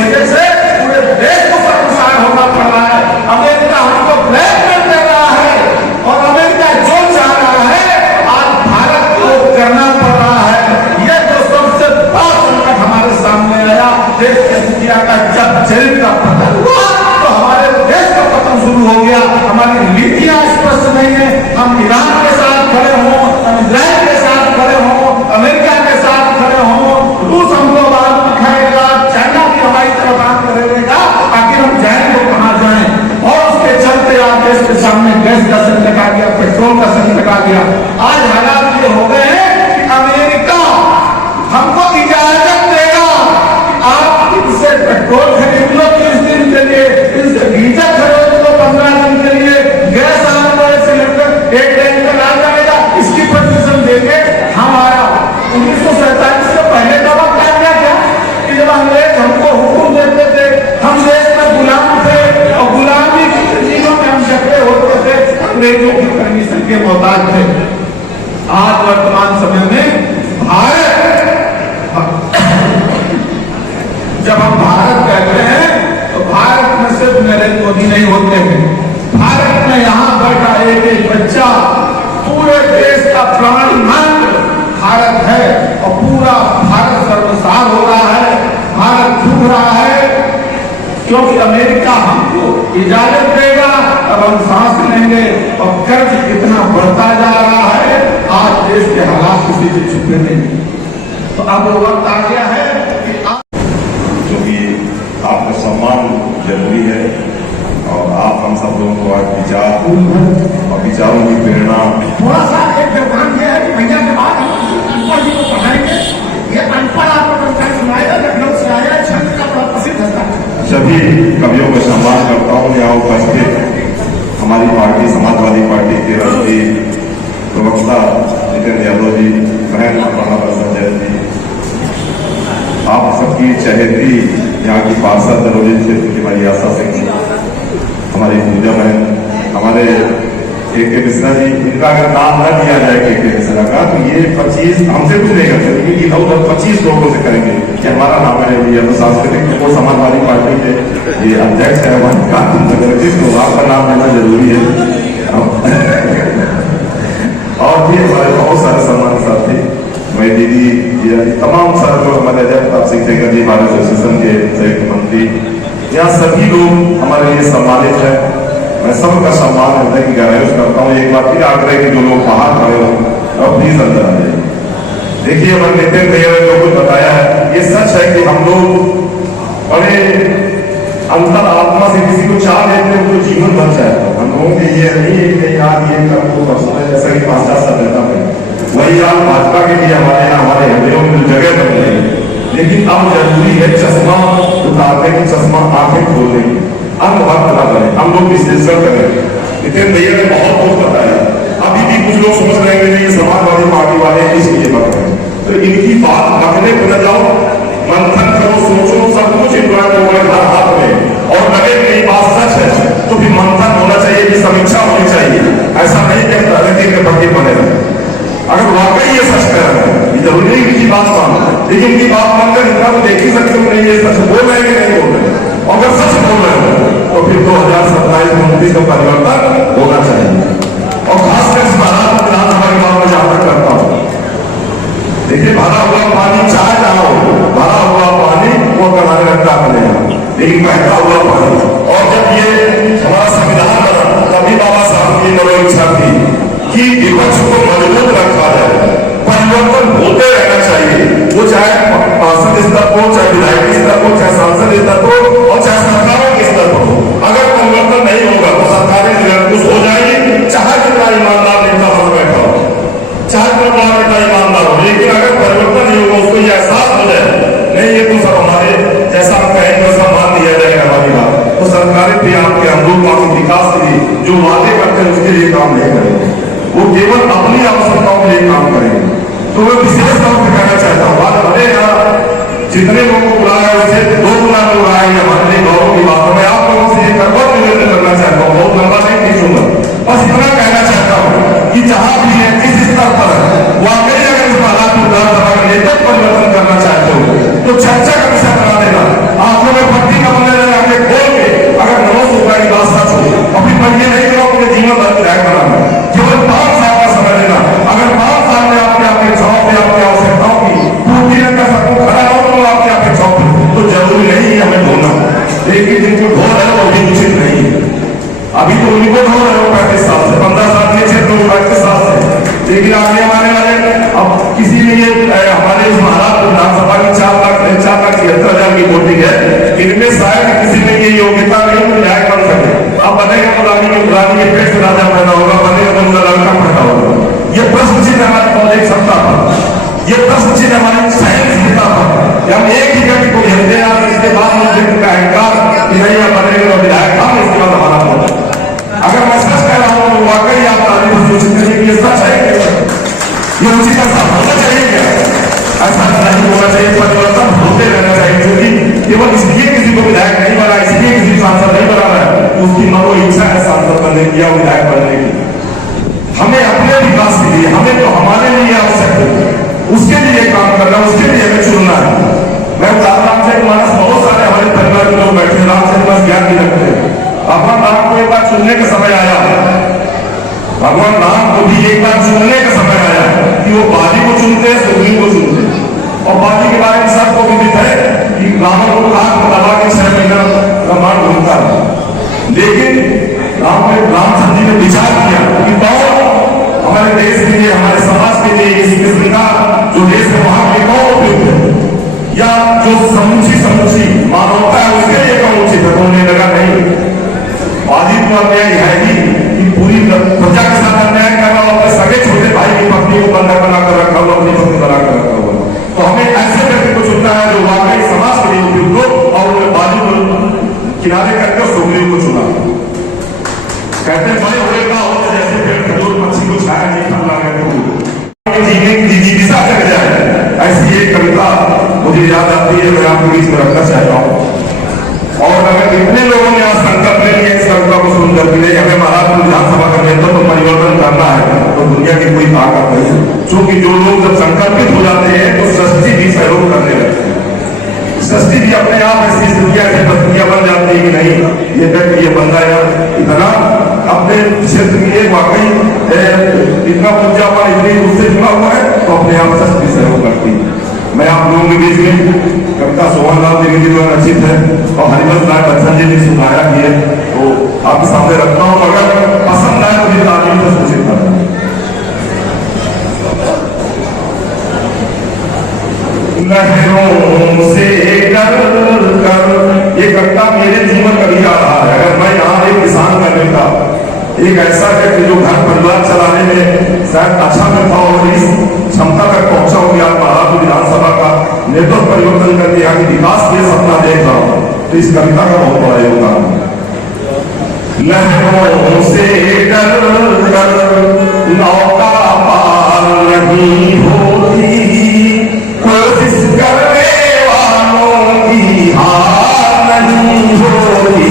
हम ईरान के साथ खड़े हों, इजराइल के साथ खड़े हों, अमेरिका के साथ खड़े हों, रूस हमको बाहर दिखाएगा, चाइना भी हमारी तरफ हाथ करेगा, आखिर हम जाएं तो कहाँ जाएं। और उसके चलते आज देश के सामने गैस का संकट आ गया, पेट्रोल का संकट आ गया। आज हालात ये हो गए हैं कि अमेरिका हमको इजाजत देगा आप इससे पेट्रोल खरीद लो 30 दिन के लिए, गीजर खरीद लो 15 दिन के लिए, गैस आपको सिलेंडर एक टैंकर आ जाएगा, इसकी परमिशन देंगे। हमारा 1947 से पहले दावा किया गया क्या कि जब अंग्रेज हमको हुक्म देते थे, हम देश में गुलाम थे और गुलामी की तंजीमों में हम जकड़े होते थे, अंग्रेजों की परमिशन के मोहताज थे। आज वर्तमान समय में भारत, जब हम भारत कहते हैं तो भारत में सिर्फ नरेंद्र मोदी नहीं होते हैं, भारत में यहाँ बैठा एक एक बच्चा, पूरे देश का प्राण मंत्र भारत है और पूरा भारत सर्वसार हो रहा है, भारत झुक रहा है, क्योंकि अमेरिका हमको इजाजत देगा, अब हम सांस लेंगे। और कर्ज कितना बढ़ता जा रहा है, आज देश के हालात किसी से छुपे नहीं। तो अब वक्त आ गया है कि क्योंकि आपका सम्मान जरूरी है और आप हम सब लोगों को आज विचार और विचारों की प्रेरणा। थोड़ा सा एक व्यवधान यह है कि भैया के बाद अनपढ़ जी को पढ़ाएंगे, ये अनपढ़ आपको कविता सुनाएगा, लखनऊ से आया, छंद का बड़ा प्रसिद्ध है। सभी कवियों का सम्मान करता हूँ। यहाँ उपस्थित हमारी पार्टी समाजवादी पार्टी के राष्ट्रीय प्रवक्ता नितिन यादव जी, बहन प्रणव संजय जी, आप सबकी चहेती यहाँ की पार्षद दरोजी क्षेत्र की हमारी आशा सिंह, हमारी पूजा बहन, हमारे के मिश्रा जी, इनका अगर नाम न दिया जाए के मिश्रा का तो ये 25 हमसे कुछ नहीं करते, लेकिन ये लगभग 25 लोगों से करेंगे कि हमारा नाम है ये तो सांस्कृतिक वो समाजवादी पार्टी के ये अध्यक्ष है, तो आपका नाम लेना जरूरी है। और भी हमारे बहुत सारे सम्मानित साथी, मेरी दीदी, ये तमाम सारे लोग, हमारे अजय प्रताप सिंह सेंगर जी, भारत एसोसिएशन के संयुक्त मंत्री, यहाँ सभी लोग हमारे लिए सम्मानित है। मैं सबका सम्मान हृदय की गहराई से करता हूँ। एक बार फिर आग्रह कि जो लोग बाहर खड़े हो और प्लीज अंदर आ जाइए। देखिए, हमारे नितिन भैया ने जो कुछ बताया है, ये सच है कि हम लोग बड़े अंतर आत्मा से किसी को चाह लेते हैं तो जीवन बच जाए। हम लोगों के ये नहीं है कि आज ये कर वो कर सकते, जैसा कि 5-4 सभ्यता में वही आज भाजपा के लिए हमारे यहाँ हमारे हृदयों में जगह बन गई। लेकिन अब जरूरी है चश्मा उतारने की, चश्मा आंखें खोलने की। अब वक्त ना करें, हम लोग विश्लेषण करें। नितिन भैया ने बहुत कुछ बताया। अभी भी कुछ लोग सोच रहे हैं कि ये समाजवादी पार्टी वाले इसलिए बन रहे हैं, तो इनकी बात रखने को न जाओ, मंथन करो, सोचो, सब कुछ इंप्लॉयमेंट होगा हर हाथ में। और अगर ये बात सच है तो फिर मंथन होना चाहिए, कि समीक्षा होनी चाहिए। ऐसा नहीं कि राजनीति के प्रति बने रहे। अगर वाकई ये सच कह रहे हैं, ये जरूरी नहीं इनकी बात मानो, लेकिन इनकी बात मानकर इतना तो देख ही सकते हो नहीं ये सच बोल रहे हैं कि नहीं बोल रहे। अगर सच बोल रहे हो तो फिर 2027-29 का परिवर्तन होना चाहिए। और खासकर इस महाराष्ट्र विधानसभा के बारे में जहां तक करता हूं, देखिए, भरा हुआ पानी चाहे ना हो, भरा हुआ पानी वो कराने लगता बनेगा, लेकिन बहता हुआ पानी। और जब ये हमारा संविधान बना, तभी बाबा साहब की नव इच्छा थी कि विपक्ष को मजबूत रखा जाए, परिवर्तन होते रहना चाहिए। वो चाहे पार्षद स्तर को, चाहे विधायक स्तर को, चाहे सांसद स्तर को, और चाहे सरकारों के स्तर पर हो। अगर परिवर्तन नहीं होगा तो सरकारें निरंकुश हो जाएगी, चाहे कितना ईमानदार नेता बन बैठा हो, चाहे कितना नेता ईमानदार हो। लेकिन अगर परिवर्तन नहीं होगा, उसको ये एहसास हो जाए नहीं ये तो सब हमारे जैसा आप कहेंगे वैसा मान दिया जाएगा हमारी बात, तो सरकारें भी आपके अनुरूप विकास के लिए जो वादे करते हैं उसके लिए काम नहीं करेंगे, वो केवल अपनी आवश्यकताओं के लिए काम करेंगे। तो मैं विशेष तौर पर कहना चाहता हूँ, आज हमें यहाँ जितने लोगों को बुलाया उससे 2 गुना लोग आए, हमारे लिए गौरव की बात है। मैं आप लोगों से एक और निवेदन करना चाहता हूँ, बहुत लंबा नहीं खींचूंगा, बस इतना कहना चाहता हूँ कि जहां भी है किस स्तर पर वाकई अगर इस महाराज विधानसभा का नेतृत्व परिवर्तन करना चाहते हो तो चर्चा का विषय बना देना। आंखों में पट्टी का बने रहना, आंखें खोल के अगर 900 रुपए की बात सच हो और फिर मैं ये नहीं करो अपने जीवन भर विधायक बनाना, केवल 5 साल का समय लेना। अगर 5 साल में आपके जॉब पे आपकी आवश्यकताओं की पूर्ति न कर सकूं, खड़ा हो तो आपके जॉब तो जरूरी नहीं है हमें ढोना, लेकिन जिनको ढो रहे हो वो भी उचित नहीं है। अभी तो उनको ढो रहे हो, रानी के पेट से राजा पैदा होगा, बनेगा तो उनका लड़का पैदा होगा। ये प्रश्न चिन्ह हमारी बौद्धिक क्षमता पर, ये प्रश्न चिन्ह हमारी सहिष्णुता पर। हम एक ही व्यक्ति को घेरते हैं और इसके बाद व्यक्ति का अहंकार कि नहीं हम बनेंगे और विधायक हम, इसके बाद हमारा पहुंच। अगर मैं सच कह रहा हूँ तो वाकई आप तारीफ सोचते हैं कि ये सच है, ये उचित ऐसा होना चाहिए क्या? ऐसा नहीं होना चाहिए, परिवर्तन होते रहना चाहिए। क्योंकि केवल इसलिए किसी को विधायक नहीं बना, इसलिए किसी सांसद नहीं बना है, उसकी मनो इच्छा है सांसद बनने की या विधायक बनने की। हमें अपने विकास के लिए, हमें तो हमारे लिए आवश्यक है, उसके लिए काम करना, उसके लिए हमें चुनना है। मैं रामचरित मानस बहुत सारे हमारे परिवार के लोग बैठे रामचरित मानस ज्ञान भी रखते हैं। भगवान राम को एक बार चुनने का समय आया, भगवान राम को भी एक बार चुनने का समय आया कि वो बाली को चुनते हैं, सुग्रीव को चुनते हैं। और बाली के बारे में सबको विदित है कि रावण को आग में दबा के 6 महीना ब्रह्मांड घूमता है। लेकिन रामचंद्र जी ने विचार किया कि कौन हमारे देश के लिए, हमारे समाज के लिए, इस किस्म का जो देश है वहां के कौन उपयुक्त है, या जो समूची मानवता है उसके लिए कौन उचित है। तो उन्हें लगा नहीं, बाधित तो अन्याय है ही कि पूरी प्रजा के साथ अन्याय करना, अपने सगे छोटे भाई की पत्नी को बंधक बनाकर रखा हुआ, अपनी पत्नी बनाकर रखा हुआ। तो हमें ऐसे व्यक्ति को चुनना है जो वाकई समाज के लिए उपयुक्त हो, और उन्हें बाधित को किनारे करके सुग्रीव को चुना। कहते बड़े बड़े का हो जैसे पेड़ खजूर पक्षी को छाया नहीं फल लगा जीने की जिज्ञासा जग जाए। ऐसी एक कविता मुझे याद आती है, मैं आपके बीच में रखना चाहता हूँ। और अगर इतने लोगों ने आज संकल्प ले लिया इस कविता को सुनकर कि हमें महाराजपुर विधानसभा का नेतृत्व परिवर्तन करना है, तो दुनिया की कोई ताकत नहीं। क्योंकि जो लोग जब संकल्पित हो जाते हैं तो सृष्टि भी सहयोग करने लगती है। सृष्टि भी अपने आप ऐसी स्थितियां से प्रतिक्रिया बन जाती है कि नहीं ये व्यक्ति, ये बंदा यार इतना अपने क्षेत्र के लिए वाकई इतना पूजापान इतनी उससे जुड़ा हुआ है, तो अपने आप सृष्टि सहयोग करती है। मैं आप लोगों के बीच में कविता सोहन लाल देवी जी द्वारा रचित है और हरिवंश राय बच्चन जी ने सुनाया भी है, तो आपके सामने रखता हूँ। अगर पसंद आए तो मुझे तालीम से सूचित करना। लहरों से डर कर, ये कविता मेरे जीवन का भी आ रहा है। अगर मैं यहाँ एक किसान का बेटा, एक ऐसा व्यक्ति जो घर परिवार चलाने में शायद अच्छा में था और इस क्षमता तक पहुंचा हो कि आप महाराजपुर विधानसभा का नेतृत्व परिवर्तन करके यहाँ की विकास के सपना देख रहा हूं, तो इस कविता का बहुत बड़ा योगदान है। लहरों से डर कर नौका पार नहीं होती, कोशिश करने वालों की हार नहीं होती।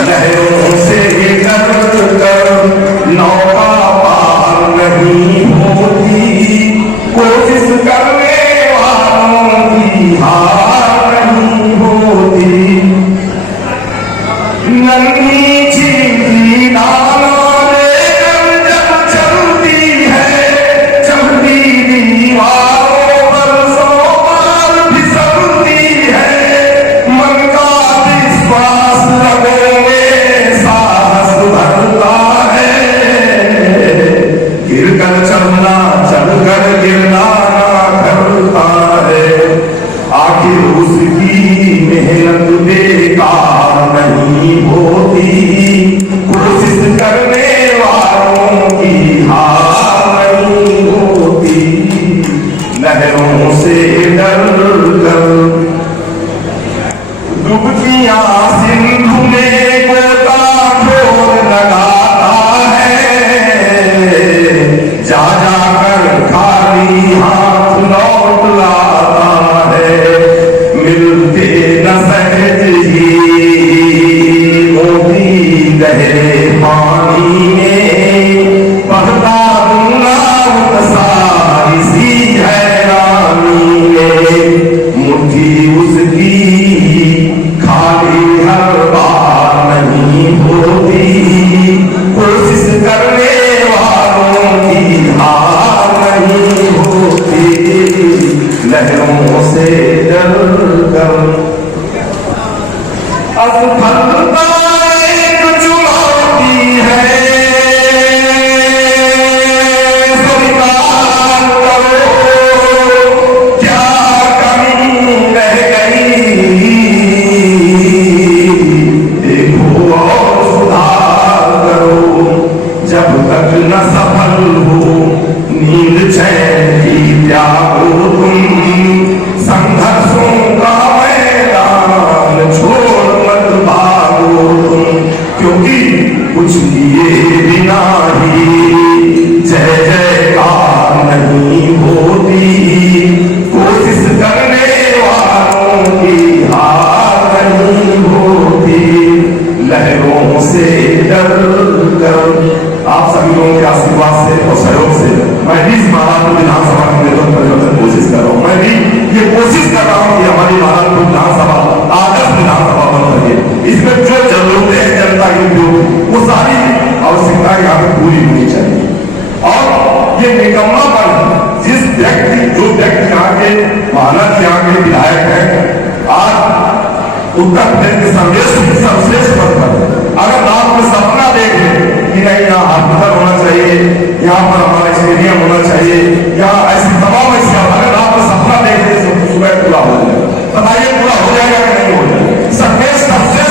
लहरों से डर कर नौका पार नहीं होती, कोशिश करने वालों की हार नहीं होती। नन्ही छिपी नालों ने आप सभी लोगों के आशीर्वाद से और सहयोग से मैं भी इस महाराजपुर विधानसभा के नेतृत्व करने की कोशिश कर रहा हूँ। मैं भी ये कोशिश कर रहा हूँ कि हमारी महाराजपुर विधानसभा आदर्श विधानसभा बन सके। इसमें जो जरूरतें हैं जनता की वो सारी आवश्यकताएं यहाँ पे पूरी होनी चाहिए। और ये निकम्मापन जिस व्यक्ति जो व्यक्ति यहाँ के महाराज यहाँ के विधायक हैं, आज उत्तर प्रदेश के सर्वश्रेष्ठ पद पर अगर आप में सपना देखें कि नहीं यहाँ हॉस्पिटल होना चाहिए, यहाँ पर हमारा स्टेडियम होना चाहिए, यहाँ ऐसी तमाम ऐसी अगर आप में सपना देखते हैं तो सुबह पूरा हो जाएगा। बताइए पूरा हो जाएगा कि नहीं हो जाएगा? सर्वश्रेष्ठ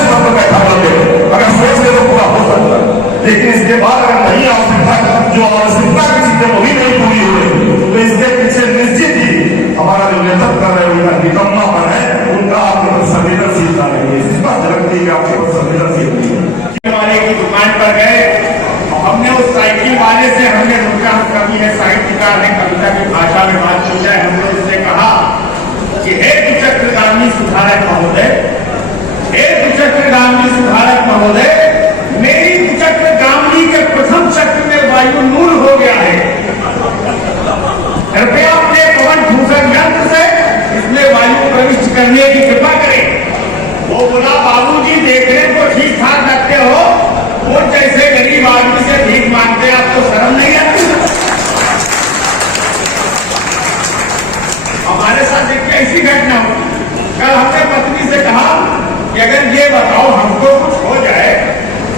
पद पर बैठा करते अगर सोच ले तो पूरा हो सकता है, लेकिन इसके बाद अगर नहीं आवश्यकता जो आवश्यकता की चीजें वो भी नहीं पूरी हो रही तो इसके पीछे निश्चित ही हमारा जो नेतृत्व कर रहे हैं उनका निकम्मापन है, उनका आपके ऊपर संवेदनशीलता नहीं है। इस बात लगती है कि आपके ऊपर संवेदनशील नहीं है। वाले की दुकान पर गए और हमने उस साइकिल वाले से हमने रुका, हम कवि है, साहित्यकार है, कविता की भाषा में बात की जाए, हमने उससे कहा कि हे द्विचक्रगामी सुधारक महोदय, हे द्विचक्रगामी सुधारक महोदय, मेरी द्विचक्रगामी के प्रथम चक्र में वायु नूर हो गया है, कृपया अपने पवन भूषण यंत्र से इसमें वायु प्रविष्ट करने की कृपा करें। वो बोला बाबूजी देखने को ठीक ठाक रखते हो, वो जैसे गरीब आदमी से भीख मांगते आपको शर्म नहीं आती? हमारे साथ देखिए ऐसी घटना हुई। कल हमने पत्नी से कहा कि अगर ये बताओ हमको कुछ हो जाए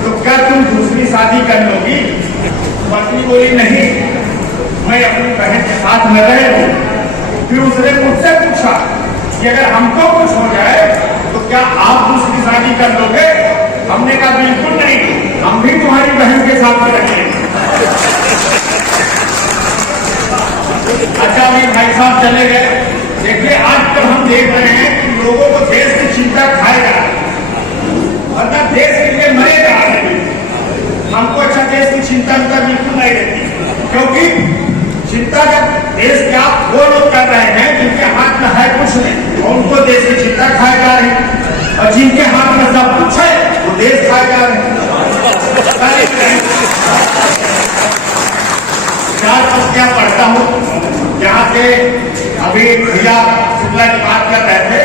तो क्या तुम दूसरी शादी कर लोगी? पत्नी बोली नहीं, मैं अपनी बहन के साथ न रह लूं। फिर उसने मुझसे पूछा कि अगर हमको कुछ हो जाए तो क्या आप दूसरी शादी कर लोगे? हमने कहा बिल्कुल नहीं, हम भी तुम्हारी बहन के साथ रहेंगे। अच्छा अभी भाई साहब चले गए। देखिए आजकल हम देख रहे हैं कि लोगों को देश की चिंता खाएगा, मतलब देश के लिए मरेगा। हमको अच्छा देश की चिंता बिल्कुल नहीं रहती, क्योंकि चिंता जब देश के आप वो लोग कर रहे हैं जिनके हाथ में है कुछ नहीं, उनको देश की चिंता खाए जा रही है, और जिनके हाथ में सब कुछ है वो देश खाए जा रहे हैं। चार पंक्तियां पढ़ता हूँ जहाँ से अभी भैया शुक्ला की बात कर रहे थे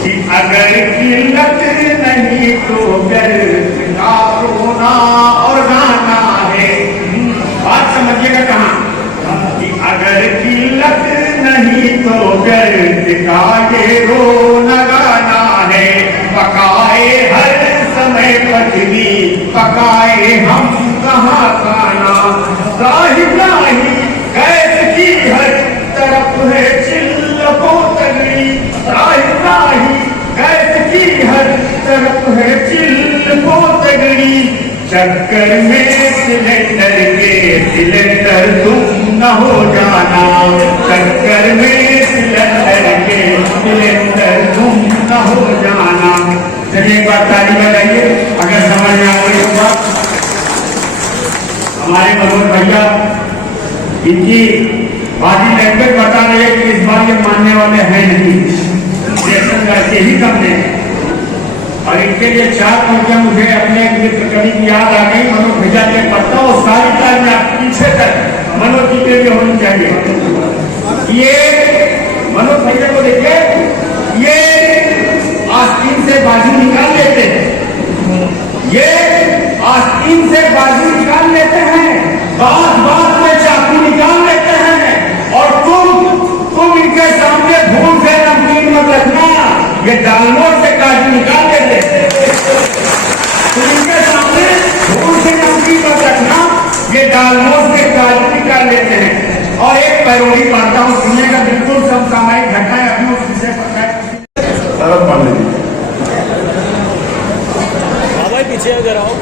कि अगर किल्लत नहीं तो व्यर्थ का रोना और गाना है। बात समझिएगा कहाँ कि अगर किल्लत नहीं तो व्यर्थ का ये रोना गाना है। पकाए हर समय पत्नी पकाए हम कहाँ खाना, साहिब नाही गैस की हर तरफ है चिल्लको तगड़ी, साहिब नाही गैस की हर तरफ है चिल्लको तगड़ी। चक्कर में सिलेंडर तुम न हो जाना, चक्कर में सिलेंडर तुम न हो जाना। चलिए एक बार ताली बजाइए अगर समझ में आ रही होगा। हमारे मनोज भैया इनकी बॉडी लैंग्वेज बता रहे हैं कि इस बार ये मानने वाले हैं नहीं, रिएक्शन करके ही करने हैं। और इनके लिए चार पंक्तियां मुझे अपने मित्र कवि की याद आ गई, मनोज भैया ने पढ़ता और सारी ताल में आप पीछे तक मनोज जी के लिए होनी चाहिए। ये मनोज भैया को देखिए, ये आस्तीन से बाजू निकाल लेते हैं, ये आस्तीन से बाजू निकाल लेते हैं, बात बात में चाकू निकाल लेते हैं, और तुम इनके सामने भूल से नमकीन मत रखना, ये डालमोट से काजू निकाल लेते हैं। तुम इनके सामने भूल से नमकीन मत रखना, ये डालमोट से काजू निकाल लेते हैं। और एक पैरोडी पढ़ता हूँ, दुनिया का बिल्कुल समसामयिक घटना है, अभी उस विषय पर पीछे अगर आओ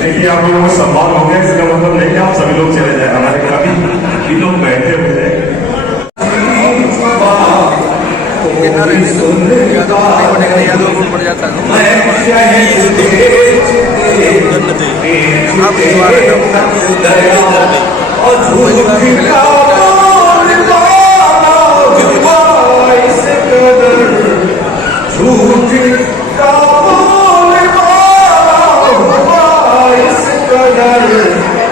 देखिए आप लोगों को सम्मान हो गया, इसका मतलब नहीं कि आप सभी लोग चले जाए, हमारे काफी लोग बैठे हुए हैं। आप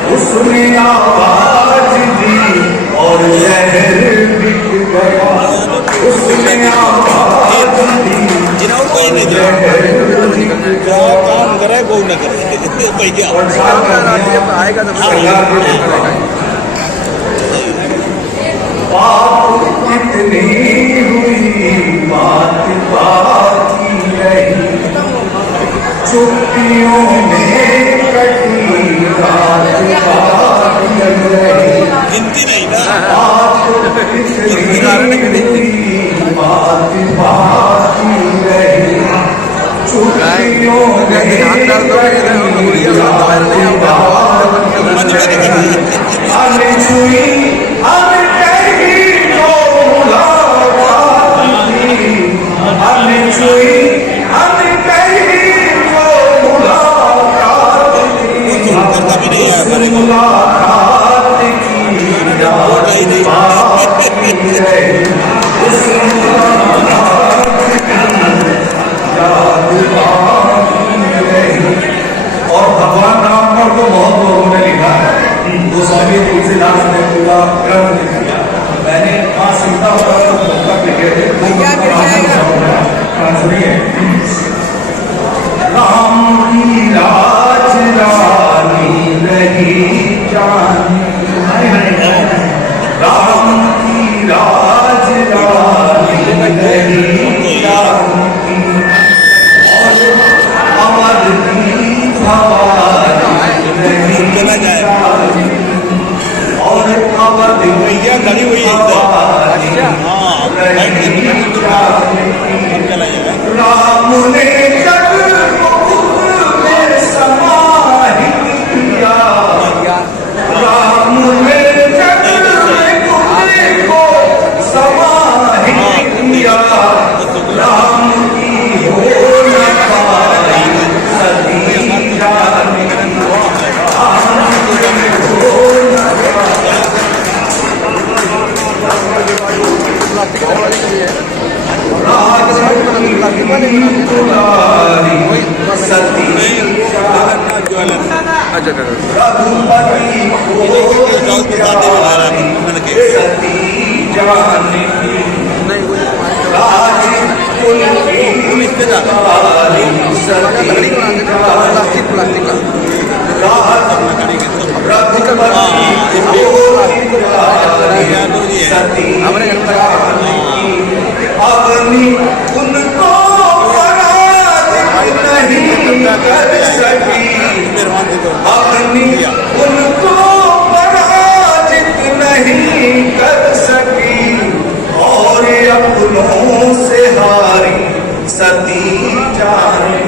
उसने आवाज दी और लहर बिक गया, उसने आवाज दी काम करे वो न करे आएगा तो बात कितनी हुई बात बाकी रही, चुप्पियों में कटी रात बाकी रही, गिनती नहीं ना बात कितनी हुई बात बाकी रही, चुप्पियों में कटी रात बाकी रही, हमें छुई हमें कहीं जो मुलाकात थी, हमें छुई हमें कहीं जो मुलाकात थी, उस मुलाकात की याद बाकी है, उस मुलाकात की याद बाकी है। और भगवान राम पर तो बहुत लोगों ने लिखा है, गोस्वामी तुलसीदास ने पूरा ग्रंथ लिख दिया। मैंने मां सीता पर पुस्तक लिखे थे, सुनिए। राम की राज रानी रही जानी, राम की राज रानी रही जानी, और अमर की भवानी रही जानी, और अवध भैया खड़ी हुई है राम ने जगमुख में समाहित किया, राम ने जगमुख को समाहित किया, राम की हो न पाई सदी जानी, अपनी उनको पराजित नहीं कर सकी, अपनी उनको पराजित नहीं कर सकी, और अपनों से हारी सती जाने,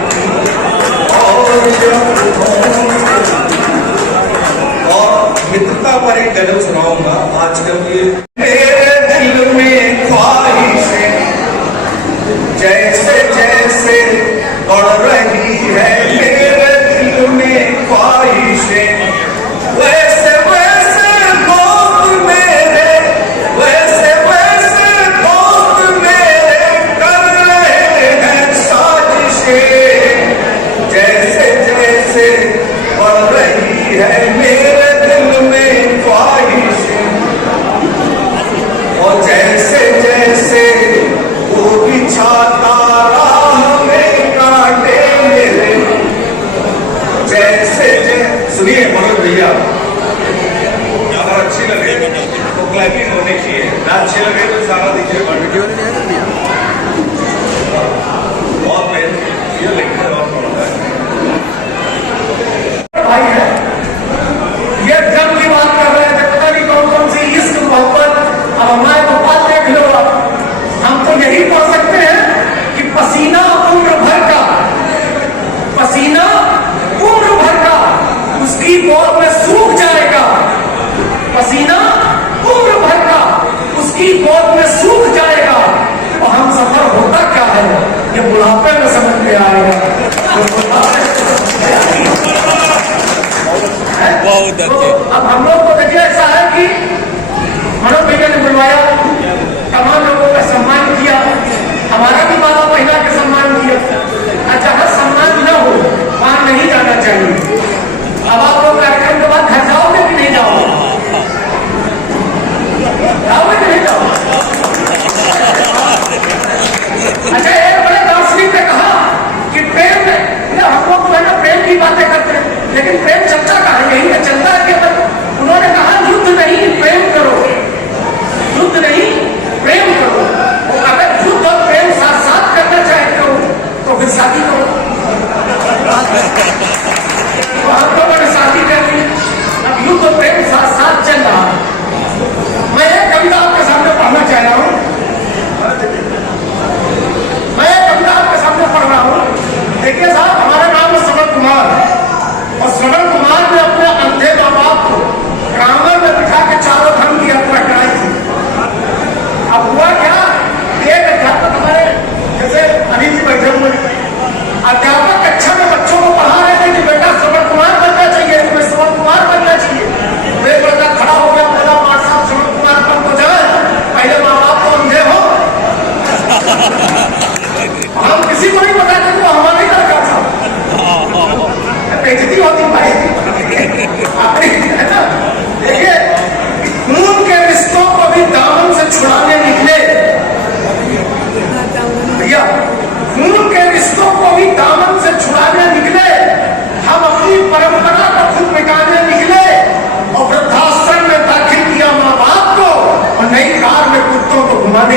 और मित्रता पर एक गजल सुनाऊंगा आजकल की। मेरे दिल में ख्वाहिशें जैसे जैसे बढ़ रही है, मेरे दिल में ख्वाहिशें वैसे वैसे दोस्त मेरे, वैसे वैसे दोस्त मेरे कर रहे हैं साजिशें, जैसे जैसे बढ़ रही है मेरे दिल में ख्वाहिशें, और जैसे जैसे वो बिछाता राह में कांटे मेरे, जैसे सुनिए मनोज भैया, अगर अच्छी लगे तो क्लैपिंग होनी चाहिए, ना अच्छी लगे तो सारा दीजिए बहुत ये लिखते और पढ़ता है भाई है। ये जब की बात कर रहे थे, पता नहीं कौन कौन सी इश्क मोहब्बत, अब हमारे गोपाल देख लो, हम तो यही पढ़ सकते हैं कि पसीना उम्र भर का, पसीना उम्र भर का उसकी गोद में सूख जाएगा, पसीना उम्र भर का उसकी गोद में सूख जाएगा, तो हम सफर होता क्या है ये बुढ़ापे में समझ में आएगा। बहुत अच्छे। अब हम लोग को देखिए ऐसा है कि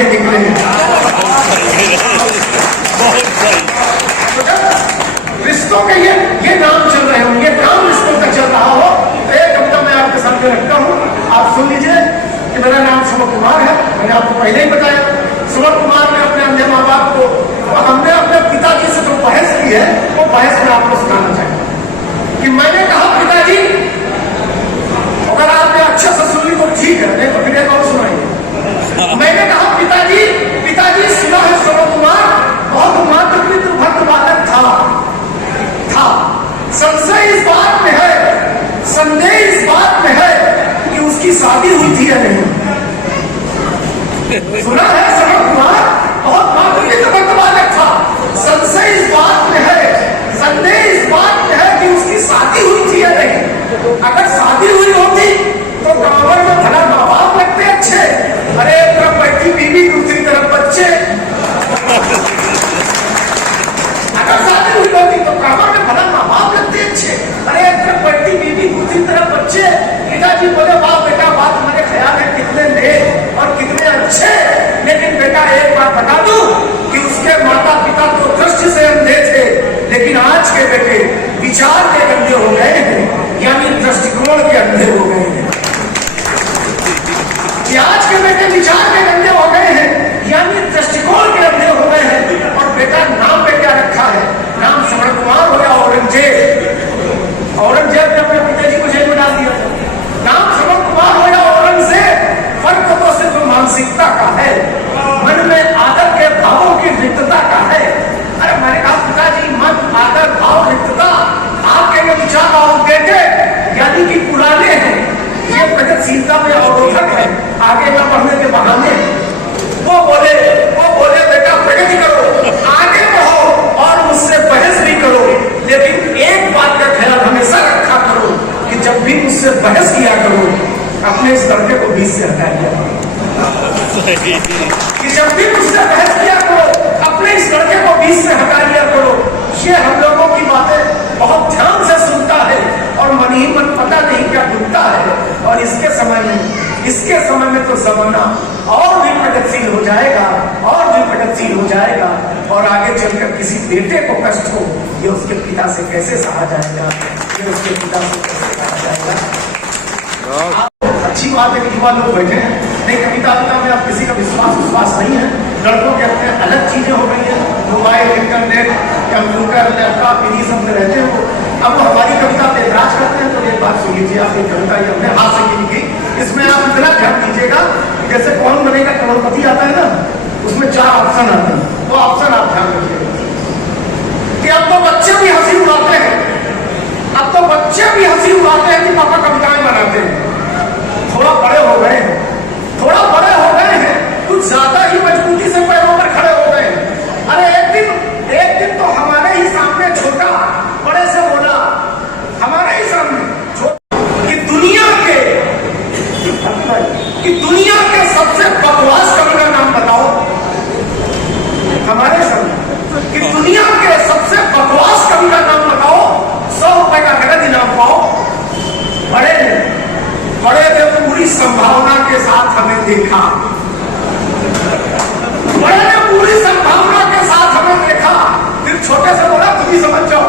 बढ़िया निकले हैं। रिश्तों के ये नाम चल रहे होंगे, नाम रिश्तों का चल रहा हो तो एक कविता मैं आपके सामने रखता हूँ, आप सुन लीजिए कि मेरा नाम सुमन कुमार है। मैंने आपको पहले ही बताया, सुमन कुमार ने अपने अंधे माँ बाप को, तो हमने अपने पिताजी से जो बहस की है वो बहस में आपको सुनाना चाहिए कि मैंने कहा पिताजी, अगर आपने अच्छे से सुन ली तो ठीक है, नहीं तो फिर एक और सुनाइए। मैंने कहा पिताजी सुना है सुमन कुमार बहुत मातृत्व भक्त बालक था। संशय इस बात में है, संदेह इस बात में है कि उसकी शादी हुई थी या नहीं। सुना है सुमन कुमार बहुत मातृत्व भक्त बालक था। संशय इस बात में है, संदेह इस बात में है कि उसकी शादी हुई थी या नहीं। अगर शादी हुई होती तो गाँव में भला माँ बाप लगते अच्छे, अरे एक तरफ बैठी बीवी दूसरी तरफ बच्चे। अगर शादी हुई होती तो गाँव में भला माँ बाप लगते अच्छे, अरे एक तरफ बैठी बीवी दूसरी तरफ बच्चे। पिताजी बोले बाप बेटा बात तुम्हारे ख्याल है कितने नेक और कितने अच्छे, लेकिन बेटा एक बात बता दूं कि उसके माता पिता तो दृष्टि से अंधे थे, लेकिन आज के बेटे विचार के अंधे हो गए हैं, यानी दृष्टिकोण के अंधे हो गए हैं। कि आज के बेटे विचार के अंधे हो गए हैं, यानी दृष्टिकोण के अंधे हो गए हैं। और बेटा नाम पे क्या रखा है, नाम सुमन कुमार हो गया औरंगजेब। औरंगजेब ने अपने पिताजी को जेल में डाल दिया। नाम सुमन कुमार हो गया औरंगजेब। फर्क तो सिर्फ मानसिकता का है, मन में आदर के भावों की रिक्तता का है। अरे मैंने कहा पिताजी मन आदर भाव रिक्तता आपके ये विचार और बेटे यानी कि पुराने हैं, ये प्रगतिशीलता में अवरोधक है, आगे न बढ़ने के बहाने। वो बोले बेटा प्रगति करो, आगे बढ़ो और मुझसे बहस भी करो, लेकिन एक बात का ख्याल हमेशा रखा करो कि जब भी मुझसे बहस किया करो अपने इस लड़के को बीच से हटा लिया करो। कि जब भी मुझसे बहस किया करो अपने इस लड़के को बीच से हटा लिया करो। ये हम लोगों की बातें बहुत ध्यान से सुनता है और मन ही मन पता नहीं क्या ढूंढता है। और इसके समय में तो जमाना और भी प्रगतिशील हो जाएगा, और भी प्रगतिशील हो जाएगा, और आगे चलकर किसी बेटे को कष्ट हो ये उसके पिता से कैसे सहा जाएगा, ये उसके पिता से कैसे सहा जाएगा। अच्छी बात है कि युवा लोग बैठे हैं, नहीं कविता में अब किसी का विश्वास नहीं है। लड़कों के अपने अलग चीजें हो गई हैं, मोबाइल इंटरनेट कंप्यूटर लैपटॉप इन्हीं सब में रहते हो। अब वो हमारी कविता पे एतराज करते हैं तो एक बात सुन लीजिए, आप ये कविता ये हमने हाथ से लिखी, इसमें आप इतना ध्यान दीजिएगा जैसे कौन बनेगा करोड़पति आता है ना, उसमें 4 ऑप्शन आते हैं, तो ऑप्शन आप ध्यान रखिएगा कि अब तो बच्चे भी हंसी उड़ाते हैं, अब तो बच्चे भी हंसी उड़ाते हैं कि पापा कविताएं बनाते हैं। थोड़ा बड़े हो गए हैं, थोड़ा बड़े हो गए हैं, कुछ ज्यादा ही मजबूती से पैरों पर खड़े हो गए हैं। अरे एक दिन तो हमारे ही सामने छोटा बड़े से बोला, हमारे ही सामने कि दुनिया के सबसे बकवास कवि का नाम बताओ। हमारे सामने कि दुनिया के सबसे बकवास कवि का नाम बताओ, 100 रुपए का नगद इनाम पाओ। बड़े ने पूरी संभावना के साथ हमें देखा, बड़े ने पूरी संभावना के साथ हमें देखा, फिर छोटे से बोला तुम ही समझ जाओ।